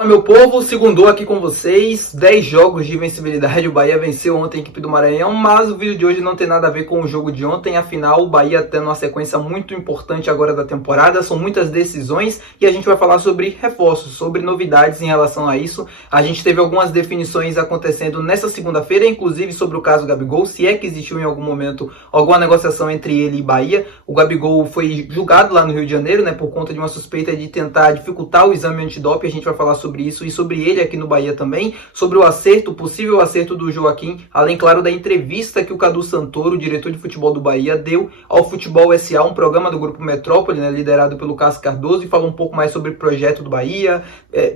Fala, meu povo, segundou aqui com vocês, 10 jogos de invencibilidade. O Bahia venceu ontem a equipe do Maranhão, mas o vídeo de hoje não tem nada a ver com o jogo de ontem. Afinal, o Bahia tendo uma sequência muito importante agora da temporada, são muitas decisões e a gente vai falar sobre reforços, sobre novidades em relação a isso. A gente teve algumas definições acontecendo nessa segunda-feira, inclusive sobre o caso Gabigol, se é que existiu em algum momento alguma negociação entre ele e Bahia. O Gabigol foi julgado lá no Rio de Janeiro, né, por conta de uma suspeita de tentar dificultar o exame antidoping. A gente vai falar sobre isso e sobre ele aqui no Bahia também, sobre o acerto, o possível acerto do Joaquim, além, claro, da entrevista que o Cadu Santoro, o diretor de futebol do Bahia, deu ao Futebol SA, um programa do Grupo Metrópole, né, liderado pelo Cássio Cardoso, e falou um pouco mais sobre o projeto do Bahia,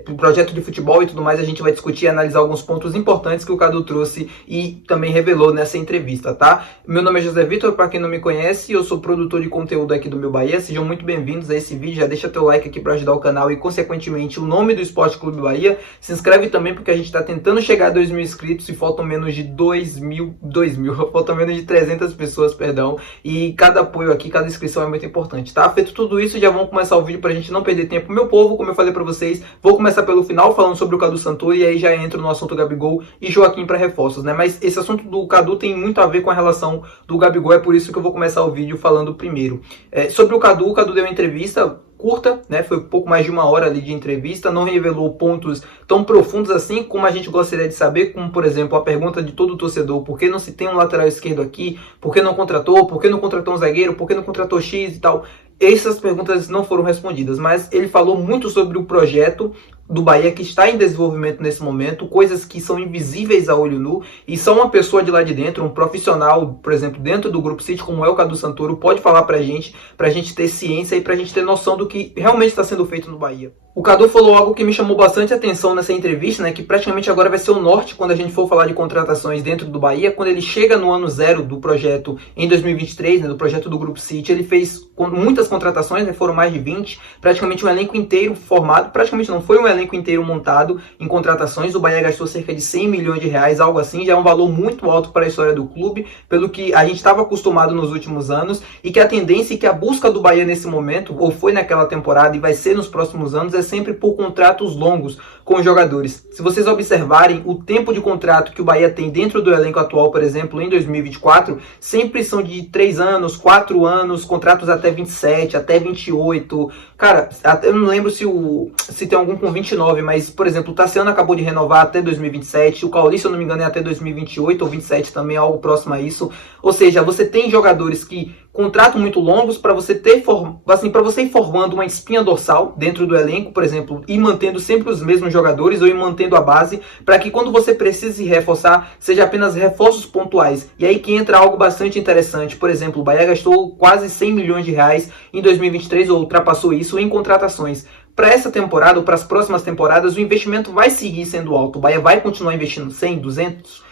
o projeto de futebol e tudo mais. A gente vai discutir e analisar alguns pontos importantes que o Cadu trouxe e também revelou nessa entrevista, tá? Meu nome é José Vitor, para quem não me conhece, eu sou produtor de conteúdo aqui do Meu Bahia. Sejam muito bem-vindos a esse vídeo, já deixa teu like aqui para ajudar o canal e, consequentemente, o nome do Esporte Clube Bahia. Se inscreve também, porque a gente está tentando chegar a 2.000 inscritos e faltam menos de 2.000, faltam menos de 300 pessoas, perdão, e cada apoio aqui, cada inscrição é muito importante, tá? Feito tudo isso, já vamos começar o vídeo pra gente não perder tempo. Meu povo, como eu falei pra vocês, vou começar pelo final, falando sobre o Cadu Santoro, e aí já entro no assunto Gabigol e Joaquim para reforços, né? Mas esse assunto do Cadu tem muito a ver com a relação do Gabigol, é por isso que eu vou começar o vídeo falando primeiro. Sobre o Cadu deu uma entrevista curta, né? Foi um pouco mais de uma hora ali de entrevista, não revelou pontos tão profundos assim como a gente gostaria de saber, como, por exemplo, a pergunta de todo torcedor: por que não se tem um lateral esquerdo aqui? Por que não contratou? Por que não contratou um zagueiro? Por que não contratou X e tal? Essas perguntas não foram respondidas, mas ele falou muito sobre o projeto do Bahia que está em desenvolvimento nesse momento, coisas que são invisíveis a olho nu, e só uma pessoa de lá de dentro, um profissional, por exemplo, dentro do Grupo City, como é o Cadu Santoro, pode falar pra gente ter ciência e pra gente ter noção do que realmente está sendo feito no Bahia. O Cadu falou algo que me chamou bastante atenção nessa entrevista, né, que praticamente agora vai ser o norte quando a gente for falar de contratações dentro do Bahia. Quando ele chega no ano zero do projeto em 2023, né, do projeto do Grupo City, ele fez muitas contratações, né, foram mais de 20, praticamente um elenco inteiro formado, praticamente não, foi um elenco inteiro montado em contratações. O Bahia gastou cerca de 100 milhões de reais, algo assim, já é um valor muito alto para a história do clube, pelo que a gente estava acostumado nos últimos anos, e que a tendência e que a busca do Bahia nesse momento, ou foi naquela temporada e vai ser nos próximos anos, é sempre por contratos longos com os jogadores. Se vocês observarem, o tempo de contrato que o Bahia tem dentro do elenco atual, por exemplo, em 2024, sempre são de 3 anos, 4 anos, contratos até 27, até 28. Cara, eu não lembro se tem algum com 29, mas, por exemplo, o Tassiano acabou de renovar até 2027, o Cauli, se eu não me engano, é até 2028 ou 27 também, algo próximo a isso. Ou seja, você tem jogadores que contratos muito longos para você para você ir formando uma espinha dorsal dentro do elenco, por exemplo, e mantendo sempre os mesmos jogadores, ou ir mantendo a base, para que quando você precise reforçar, seja apenas reforços pontuais. E aí que entra algo bastante interessante. Por exemplo, o Bahia gastou quase 100 milhões de reais em 2023, ou ultrapassou isso, em contratações. Para essa temporada, ou para as próximas temporadas, o investimento vai seguir sendo alto. O Bahia vai continuar investindo 100, 200,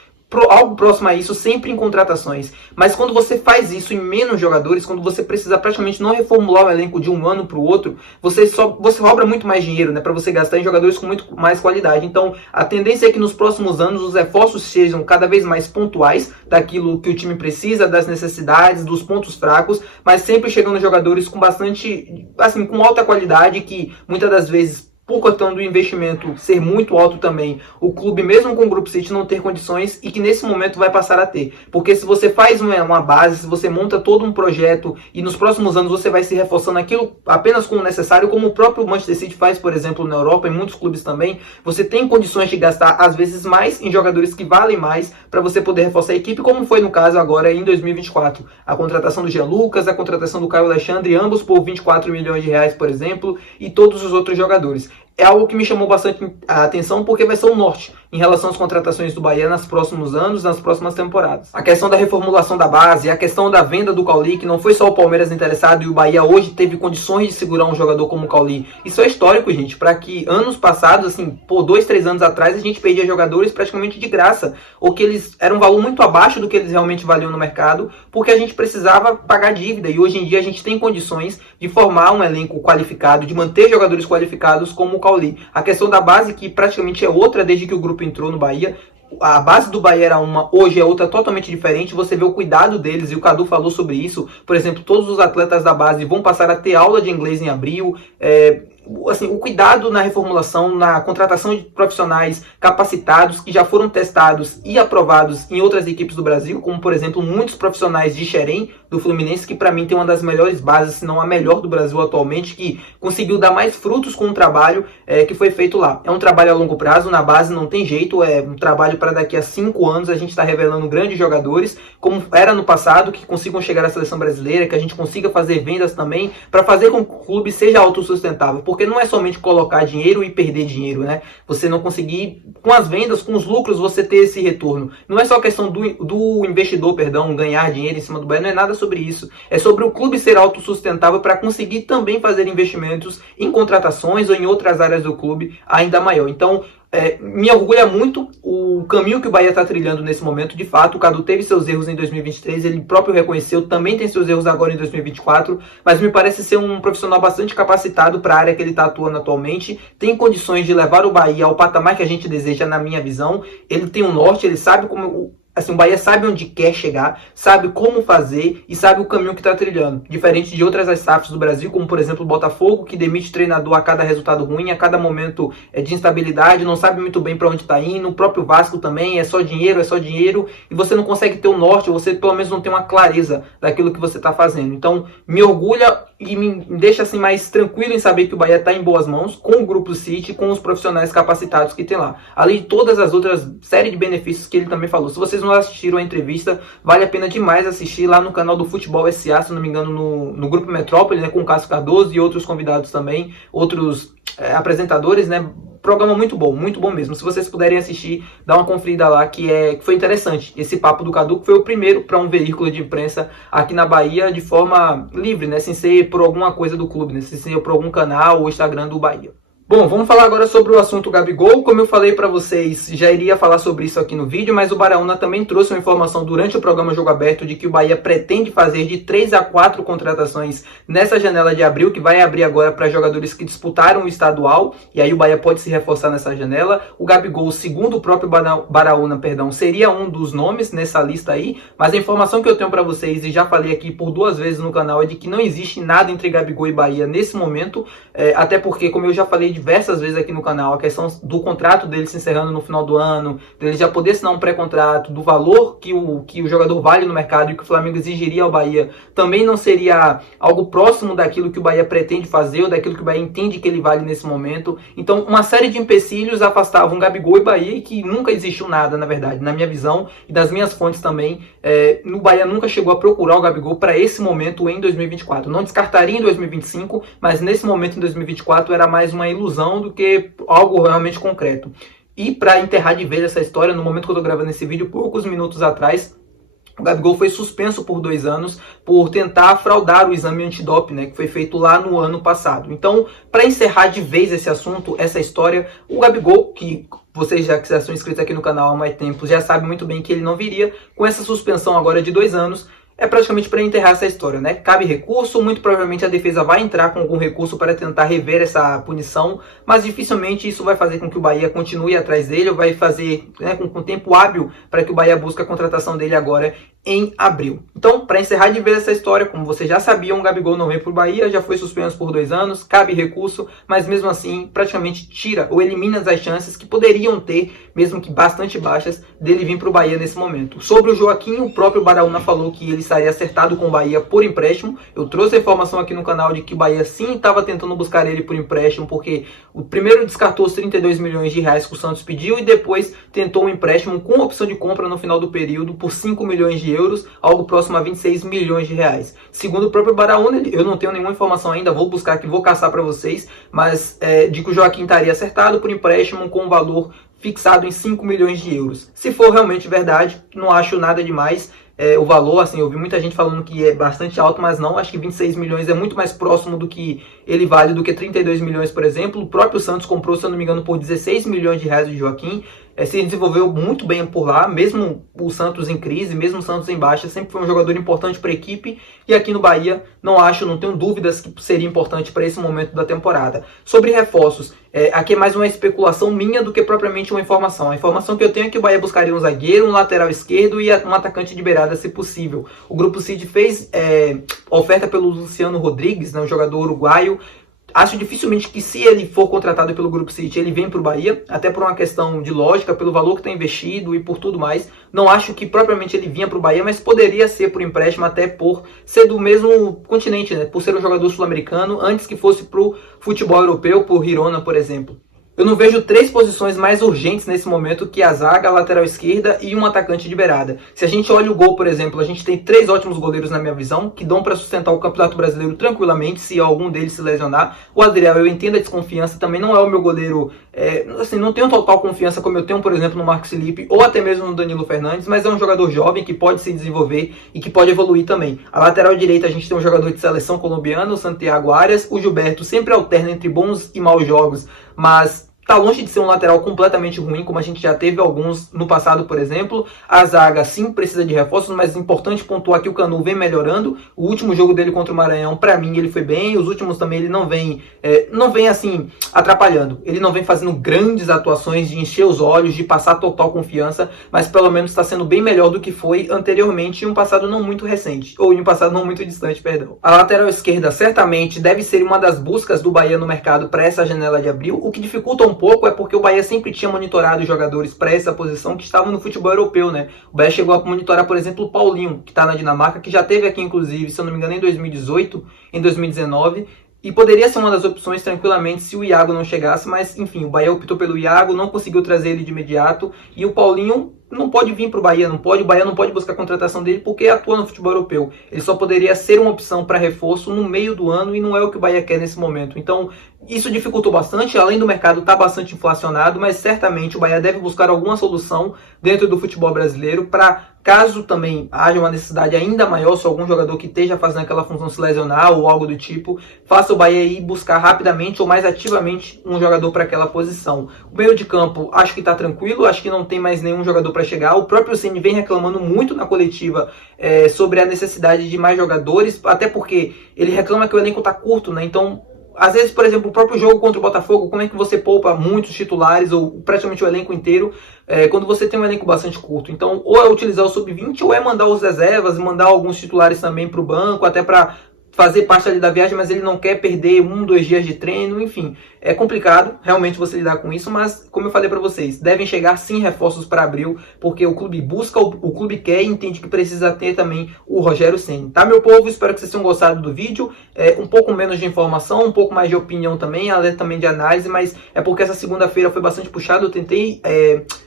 algo próximo a isso, sempre em contratações. Mas quando você faz isso em menos jogadores, quando você precisa praticamente não reformular o elenco de um ano para o outro, você sobra muito mais dinheiro, né, para você gastar em jogadores com muito mais qualidade. Então, a tendência é que nos próximos anos os reforços sejam cada vez mais pontuais, daquilo que o time precisa, das necessidades, dos pontos fracos, mas sempre chegando jogadores com bastante, assim, com alta qualidade, que muitas das vezes, por conta do investimento ser muito alto também, o clube, mesmo com o Grupo City, não ter condições, e que nesse momento vai passar a ter. Porque se você faz uma base, se você monta todo um projeto e nos próximos anos você vai se reforçando aquilo apenas com o necessário, como o próprio Manchester City faz, por exemplo, na Europa, em muitos clubes também, você tem condições de gastar às vezes mais em jogadores que valem mais para você poder reforçar a equipe, como foi no caso agora em 2024. A contratação do Jean Lucas, a contratação do Caio Alexandre, ambos por 24 milhões de reais, por exemplo, e todos os outros jogadores. É algo que me chamou bastante a atenção, porque vai ser o norte em relação às contratações do Bahia nos próximos anos, nas próximas temporadas. A questão da reformulação da base, a questão da venda do Cauli, que não foi só o Palmeiras interessado, e o Bahia hoje teve condições de segurar um jogador como o Cauli. Isso é histórico, gente, para que anos passados, assim, por 2, 3 anos atrás, a gente perdia jogadores praticamente de graça, ou que eles eram um valor muito abaixo do que eles realmente valiam no mercado, porque a gente precisava pagar dívida, e hoje em dia a gente tem condições de formar um elenco qualificado, de manter jogadores qualificados como o Cauli. A questão da base, que praticamente é outra desde que o grupo entrou no Bahia. A base do Bahia era uma, hoje é outra totalmente diferente. Você vê o cuidado deles, e o Cadu falou sobre isso. Por exemplo, todos os atletas da base vão passar a ter aula de inglês em abril. assim, o cuidado na reformulação, na contratação de profissionais capacitados que já foram testados e aprovados em outras equipes do Brasil, como por exemplo muitos profissionais de Xerém, do Fluminense, que para mim tem uma das melhores bases, se não a melhor do Brasil atualmente, que conseguiu dar mais frutos com o trabalho que foi feito lá. É um trabalho a longo prazo, na base não tem jeito, é um trabalho para daqui a 5 anos a gente está revelando grandes jogadores, como era no passado, que consigam chegar à seleção brasileira, que a gente consiga fazer vendas também, para fazer com que o clube seja autossustentável, porque não é somente colocar dinheiro e perder dinheiro, né? Você não conseguir, com as vendas, com os lucros, você ter esse retorno. Não é só questão do investidor, ganhar dinheiro em cima do Bahia, não é nada sobre isso. É sobre o clube ser autossustentável para conseguir também fazer investimentos em contratações ou em outras áreas do clube ainda maior. Então, me orgulha muito o caminho que o Bahia está trilhando nesse momento. De fato, o Cadu teve seus erros em 2023, ele próprio reconheceu, também tem seus erros agora em 2024, mas me parece ser um profissional bastante capacitado para a área que ele está atuando atualmente, tem condições de levar o Bahia ao patamar que a gente deseja, na minha visão. Ele tem um norte, ele sabe como... Assim, o Bahia sabe onde quer chegar, sabe como fazer e sabe o caminho que está trilhando. Diferente de outras SAFs do Brasil, como por exemplo o Botafogo, que demite treinador a cada resultado ruim, a cada momento de instabilidade, não sabe muito bem para onde está indo. O próprio Vasco também, é só dinheiro, e você não consegue ter o norte, ou você pelo menos não tem uma clareza daquilo que você está fazendo. Então, me orgulha e me deixa assim mais tranquilo em saber que o Bahia está em boas mãos, com o Grupo City, com os profissionais capacitados que tem lá. Além de todas as outras série de benefícios que ele também falou. Se vocês não assistiram a entrevista, vale a pena demais assistir lá no canal do Futebol SA, se não me engano, no Grupo Metrópole, né, com o Cássio Cardoso e outros convidados também, outros apresentadores, né? Programa muito bom mesmo. Se vocês puderem assistir, dá uma conferida lá, que foi interessante. Esse papo do Cadu, que foi o primeiro para um veículo de imprensa aqui na Bahia de forma livre, né? Sem ser por alguma coisa do clube, né? Sem ser por algum canal ou Instagram do Bahia. Bom, vamos falar agora sobre o assunto Gabigol. Como eu falei para vocês, já iria falar sobre isso aqui no vídeo, mas o Baraúna também trouxe uma informação durante o programa Jogo Aberto de que o Bahia pretende fazer de 3 a 4 contratações nessa janela de abril, que vai abrir agora para jogadores que disputaram o estadual, e aí o Bahia pode se reforçar nessa janela. O Gabigol, segundo o próprio Baraúna, seria um dos nomes nessa lista aí, mas a informação que eu tenho para vocês, e já falei aqui por 2 vezes no canal, é de que não existe nada entre Gabigol e Bahia nesse momento, até porque, como eu já falei diversas vezes aqui no canal, a questão do contrato dele se encerrando no final do ano, dele já poder assinar um pré-contrato, do valor que o jogador vale no mercado e que o Flamengo exigiria ao Bahia, também não seria algo próximo daquilo que o Bahia pretende fazer ou daquilo que o Bahia entende que ele vale nesse momento. Então, uma série de empecilhos afastavam Gabigol e Bahia, e que nunca existiu nada, na verdade, na minha visão e das minhas fontes também. O Bahia nunca chegou a procurar o Gabigol para esse momento em 2024. Não descartaria em 2025, mas nesse momento em 2024 era mais uma ilusão do que algo realmente concreto. E para enterrar de vez essa história, no momento que eu estou gravando esse vídeo, poucos minutos atrás, o Gabigol foi suspenso por 2 anos por tentar fraudar o exame antidoping, né, que foi feito lá no ano passado. Então, para encerrar de vez esse assunto, essa história, o Gabigol, que vocês já que são inscritos aqui no canal há mais tempo, já sabem muito bem que ele não viria, com essa suspensão agora de 2 anos, é praticamente para enterrar essa história, né? Cabe recurso, muito provavelmente a defesa vai entrar com algum recurso para tentar rever essa punição, mas dificilmente isso vai fazer com que o Bahia continue atrás dele, ou vai fazer, né, com tempo hábil para que o Bahia busque a contratação dele agora em abril. Então, para encerrar de vez essa história, como vocês já sabiam, o Gabigol não vem para o Bahia, já foi suspenso por 2 anos, cabe recurso, mas mesmo assim praticamente tira ou elimina as chances que poderiam ter, mesmo que bastante baixas, dele vir para o Bahia nesse momento. Sobre o Joaquim, o próprio Baraúna falou que ele estaria acertado com o Bahia por empréstimo. Eu trouxe a informação aqui no canal de que o Bahia sim estava tentando buscar ele por empréstimo, porque o primeiro descartou os 32 milhões de reais que o Santos pediu e depois tentou um empréstimo com opção de compra no final do período por 5 milhões de euros, algo próximo a 26 milhões de reais. Segundo o próprio Baraúna, eu não tenho nenhuma informação ainda, vou buscar aqui, vou caçar para vocês, mas de que o Joaquim estaria acertado por empréstimo com um valor fixado em 5 milhões de euros. Se for realmente verdade, não acho nada demais. O valor, assim, eu vi muita gente falando que é bastante alto, mas não, acho que 26 milhões é muito mais próximo do que ele vale do que 32 milhões, por exemplo. O próprio Santos comprou, se eu não me engano, por 16 milhões de reais de Joaquim. Se desenvolveu muito bem por lá, mesmo o Santos em crise, mesmo o Santos em baixa, sempre foi um jogador importante para a equipe, e aqui no Bahia não tenho dúvidas que seria importante para esse momento da temporada. Sobre reforços, aqui é mais uma especulação minha do que propriamente uma informação. A informação que eu tenho é que o Bahia buscaria um zagueiro, um lateral esquerdo e um atacante de beirada, se possível. O Grupo City fez oferta pelo Luciano Rodrigues, né, um jogador uruguaio. Acho dificilmente que, se ele for contratado pelo Grupo City, ele vem para o Bahia, até por uma questão de lógica, pelo valor que está investido e por tudo mais. Não acho que propriamente ele vinha para o Bahia, mas poderia ser por empréstimo, até por ser do mesmo continente, né? Por ser um jogador sul-americano, antes que fosse para o futebol europeu, por Girona, por exemplo. Eu não vejo 3 posições mais urgentes nesse momento que a zaga, a lateral esquerda e um atacante de beirada. Se a gente olha o gol, por exemplo, a gente tem 3 ótimos goleiros na minha visão, que dão para sustentar o Campeonato Brasileiro tranquilamente, se algum deles se lesionar. O Adriel, eu entendo a desconfiança, também não é o meu goleiro, assim, não tenho total confiança como eu tenho, por exemplo, no Marcos Felipe ou até mesmo no Danilo Fernandes, mas é um jogador jovem que pode se desenvolver e que pode evoluir também. A lateral direita, a gente tem um jogador de seleção colombiana, o Santiago Arias. O Gilberto sempre alterna entre bons e maus jogos, mas tá longe de ser um lateral completamente ruim, como a gente já teve alguns no passado, por exemplo. A zaga sim precisa de reforços, mas é importante pontuar que o Canu vem melhorando. O último jogo dele contra o Maranhão, para mim, ele foi bem. Os últimos também ele não vem assim atrapalhando. Ele não vem fazendo grandes atuações de encher os olhos, de passar total confiança, mas pelo menos está sendo bem melhor do que foi anteriormente em um passado não muito recente, ou em um passado não muito distante, perdão. A lateral esquerda certamente deve ser uma das buscas do Bahia no mercado para essa janela de abril. O que dificulta um pouco é porque o Bahia sempre tinha monitorado jogadores para essa posição que estavam no futebol europeu, né? O Bahia chegou a monitorar, por exemplo, o Paulinho, que está na Dinamarca, que já teve aqui, inclusive, se eu não me engano, em 2018, em 2019, e poderia ser uma das opções tranquilamente se o Iago não chegasse, mas enfim, o Bahia optou pelo Iago, não conseguiu trazer ele de imediato, e o Paulinho não pode vir para o Bahia, o Bahia não pode buscar a contratação dele porque atua no futebol europeu. Ele só poderia ser uma opção para reforço no meio do ano e não é o que o Bahia quer nesse momento. Então, isso dificultou bastante, além do mercado estar bastante inflacionado, mas certamente o Bahia deve buscar alguma solução dentro do futebol brasileiro para, caso também haja uma necessidade ainda maior, se algum jogador que esteja fazendo aquela função se lesionar ou algo do tipo, faça o Bahia ir buscar rapidamente ou mais ativamente um jogador para aquela posição. O meio de campo, acho que está tranquilo, acho que não tem mais nenhum jogador para chegar. O próprio Ceni vem reclamando muito na coletiva sobre a necessidade de mais jogadores, até porque ele reclama que o elenco está curto, né? Então, às vezes, por exemplo, o próprio jogo contra o Botafogo, como é que você poupa muitos titulares ou praticamente o elenco inteiro quando você tem um elenco bastante curto? Então, ou é utilizar o sub-20 ou é mandar os reservas, mandar alguns titulares também para o banco, até para fazer parte ali da viagem, mas ele não quer perder 1-2 dias de treino, enfim. É complicado realmente você lidar com isso, mas como eu falei para vocês, devem chegar sim reforços para abril, porque o clube busca, o clube quer e entende que precisa ter também o Rogério Ceni. Tá, meu povo? Espero que vocês tenham gostado do vídeo. Um pouco menos de informação, um pouco mais de opinião também, além também de análise, mas é porque essa segunda-feira foi bastante puxada. Eu tentei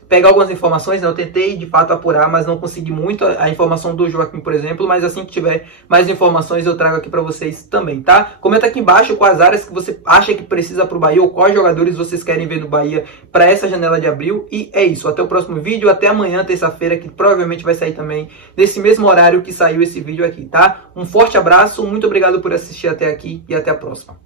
pegar algumas informações, né? Eu tentei de fato apurar, mas não consegui muito a informação do Joaquim, por exemplo, mas assim que tiver mais informações eu trago aqui para vocês também, tá? Comenta aqui embaixo quais áreas que você acha que precisa pro Bahia ou quais jogadores vocês querem ver no Bahia para essa janela de abril. E é isso, até o próximo vídeo, até amanhã, terça-feira, que provavelmente vai sair também nesse mesmo horário que saiu esse vídeo aqui, tá? Um forte abraço, muito obrigado por assistir até aqui e até a próxima.